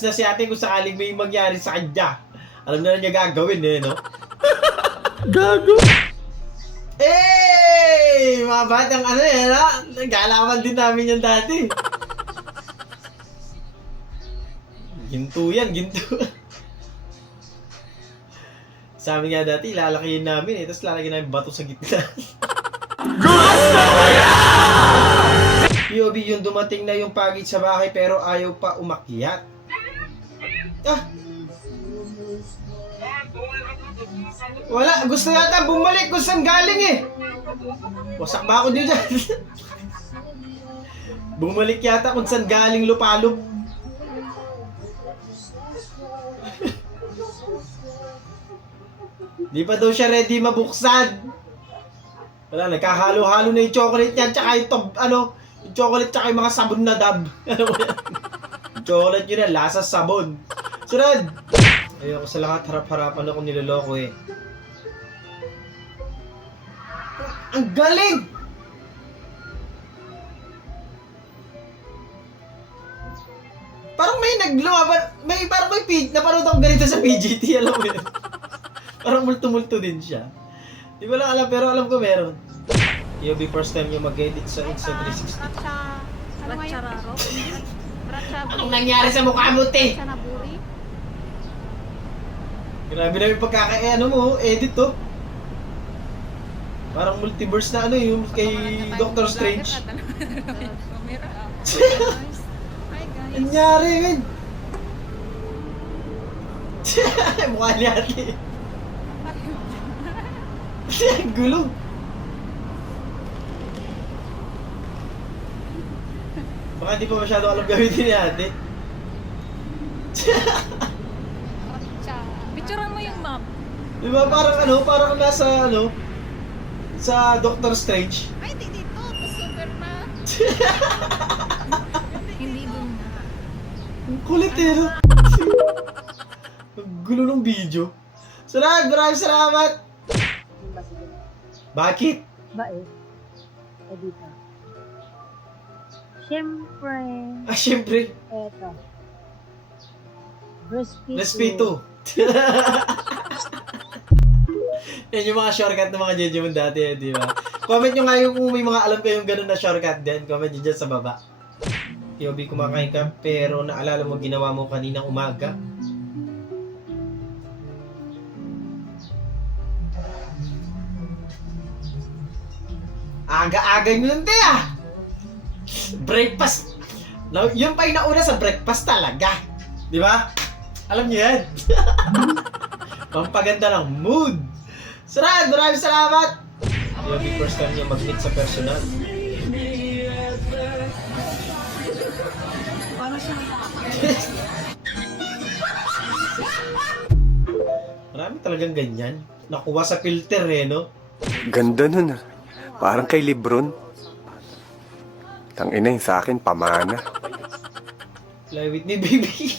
relax na si ate kung sakaling may mangyari sa kanya. Alam na niya gagawin eh, no? Gago! Eh! Mga batang ano eh, no? Nag-aalaman din namin yan dati. Ginto yan, ginto. Sabi nga dati, lalakihin namin eh, tapos lalagyan namin bato sa gitna. Gusto ko yan! POV yung dumating na yung package sa bahay pero ayaw pa umakyat. Ah! Wala, gusto yata bumalik kung saan galing eh. Wasak ba ako dito dyan? Bumalik yata kung saan galing lupalop. Di pa daw siya ready mabuksan. Wala, nagkahalo-halo na yung chocolate niya tsaka yung chocolate tsaka yung mga sabon na dab. Ano mo yan? Yung chocolate yun na, lasa sabon. Sunod! Ayoko sa lahat, harap-harapan ako niloloko eh. Ang galing! Parang may naglumaban, parang may napanood ako ganito sa PGT, alam mo yun. Parang multo-multo din siya. Di ko lang alam, pero alam ko meron. You'll be first time yung mag-edit sa Insta360. Ratchararo? Anong nangyari sa mukha mo, te? Chanaburi? Grabe na yung ano mo, edit to. Parang multiverse na ano yung kay Doctor Strange. Hi guys. Nangyari, men? Mukha ni ate. Ang gulo. Baka hindi pa masyado alam gamitin ni ate. Picturean mo yung map. Diba parang nasa sa Doctor Strange. Ay, di dito. Superman. Hindi dun na. Ang kulit eh, no? Ang gulo ng video. Salamat, maraming salamat! Bakit? Bait. Eh dito. Siyempre, Ah, syempre. eto. Respeto. Respeto. Yan yung mga shortcut ng mga Jejemon dati, di ba? Comment nyo nga yung kung may mga alam kayong ganun na shortcut din. Comment nyo dyan sa baba. POV, kumakain ka, pero naalala mo ginawa mo kaninang umaga. Aga-aga nyo nun, te ah! Breakfast. Yun pa yung nauna sa breakfast talaga. Di ba? Alam niyo yan. Pampaganda ng mood. Sarad, maraming salamat. Yung first time niyo mag-meet sa personal. Marami talagang ganyan. Nakuha sa filter eh, no? Ganda nun ah. Parang kay Lebron. Tangina yung sa akin, pamana. Fly with me, baby.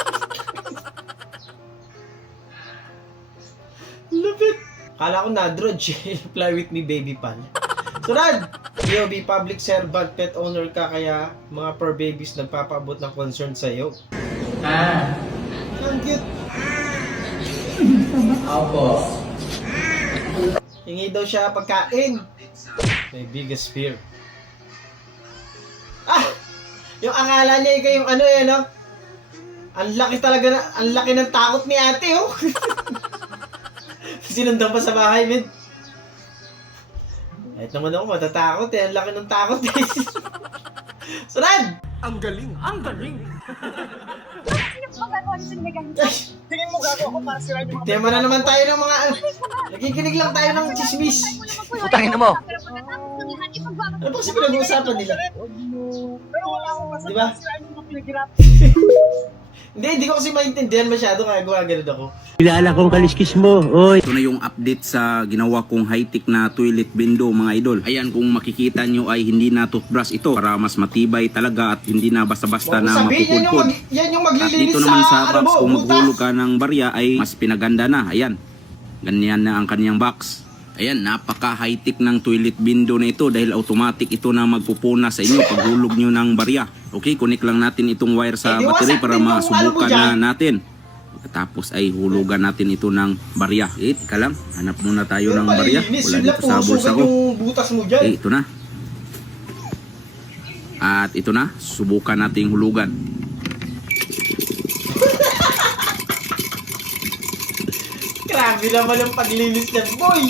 Lupit. Kala ko na-drudge. Fly with me, baby pan. Sunod! POV, public servant, pet owner ka, kaya mga fur babies nagpapaabot ng concern sa'yo. Ang cute. Opo. Hingi daw siya pagkain. My biggest fear. Ah! Yung akala niya ikaw yung ano eh, no? Ang laki talaga na, ang laki ng takot ni ate, oh. Sinundan pa sa bahay, men. Kahit naman ako matatakot eh, ang laki ng takot eh. Sunod! Ang galing! Ang galing! Tingin mo gago ako para sila yung Tema na naman tayo ng mga, nakikinig lang tayo ng chismis. Putangin mo! Ano ba kasi pinag-uusapan nila? Pero wala akong masama Diba? sila yung mga pinaghirap. Hindi ko kasi maintindihan masyado kaya gumagano'n ako. Kilala kong kaliskis mo, oy. Ito na yung update sa ginawa kong high-tech na toilet window mga idol. Ayan, kung makikita nyo ay hindi na toothbrush ito para mas matibay talaga at hindi na basta-basta na Sabihin, mapupulpul. yan yung At maglilinis dito naman sa ano box, mo, kung butas. maghulog ka ng barya ay mas pinaganda na. Ayan, ganyan na ang kanyang box. Ayan, napaka high-tech ng toilet window na ito dahil automatic ito na magpupuna sa inyo paghulog nyo ng barya. Okay, connect lang natin itong wire sa Eh, di battery wasak para din yung ano masubukan mo dyan. na natin. Tapos ay hulugan natin ito ng barya. Eh, ika lang. Hanap muna tayo ng barya. Palilinis, Wala yun lang dito sa bulsa pusukan ko. yung butas mo dyan. Eh, ito na. At ito na, subukan nating hulugan. Grabe naman yung paglinis niyan, boy!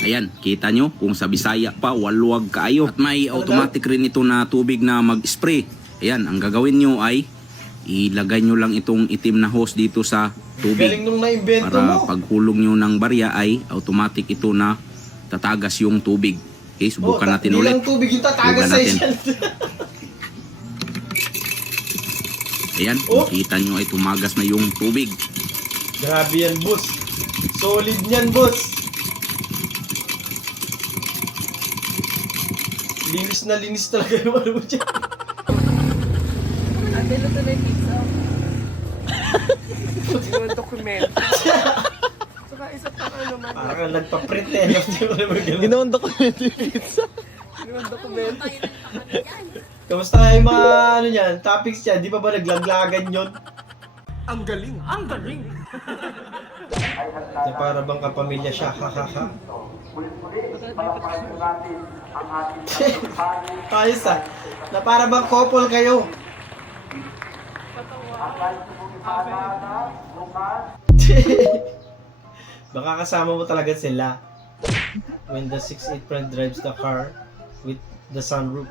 Ayan, kita nyo kung sa Bisaya pa, waluwag kaayo. At may automatic rin ito na tubig na mag-spray. Ayan, ang gagawin nyo ay ilagay nyo lang itong itim na hose dito sa tubig. Galing nung na-invento Para mo. paghulog nyo ng barya ay automatic ito na tatagas yung tubig. Okay, subukan natin Hindi ulit. lang tubig yung tatagas Subukan sa natin. isyan. Ayan, Oh. kita nyo ay tumagas na yung tubig. Grabe yan, boss. Solid niyan, boss. Linis na linis talaga yung ano mo dyan. Yung dokumento. Saka isa pang ano man. Parang nagpa-print eh. Ginawa. Ginawang dokumento yung pizza. Ginawang dokumento. Kamusta yung mga ano yan, topics yan? Di pa ba naglaglagan yun? Ang galing! Ang galing! Na para bang kapamilya siya, ha ha ha. Ayos ah. Na para bang couple kayo. Baka kasama mo talaga sila. When the 6'8" friend drives the car with the sunroof.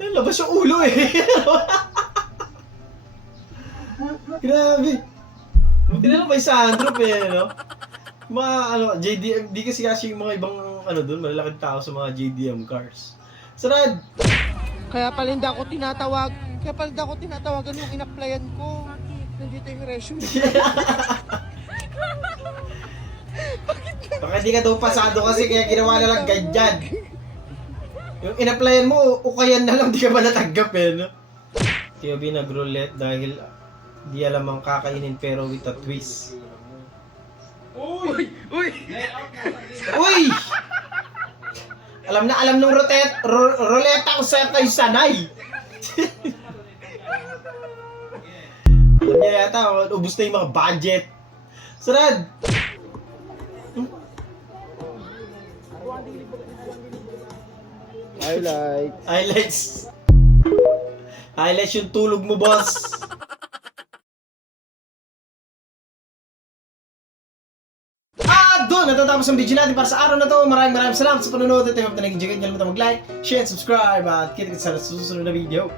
Labas yung ulo eh. Grabe. Buti na lang may sunroof eh, no? Mga ano, JDM, di kasi yung mga ibang ano doon, malalaking tao sa mga JDM cars. Sarad! Kaya pala hindi ako tinatawag. Kaya pala hindi ako tinatawagan yung in-applyan ko. Nandito yung resume. Baka di ka daw pasado kasi kaya ginawa na lang ganyan. Yung in-applyan mo, ukayan na lang, di ka ba natanggap eh, no? Tiyobi nag-roulette dahil di alam ang kakainin pero with a twist. Uy! Uy! Uy! Alam na alam nung ruleta kung saan kayo sanay. Alam niya yata, ubus na yung mga budget. Sarad! Highlights. Highlights yung tulog mo, boss. Doon, natatapos ang video natin para sa araw na to. Maraming salamat sa panonood at I hope na nag-enjoy. Huwag kalimutan mag-like, share, subscribe at kita-kita sa susunod na video.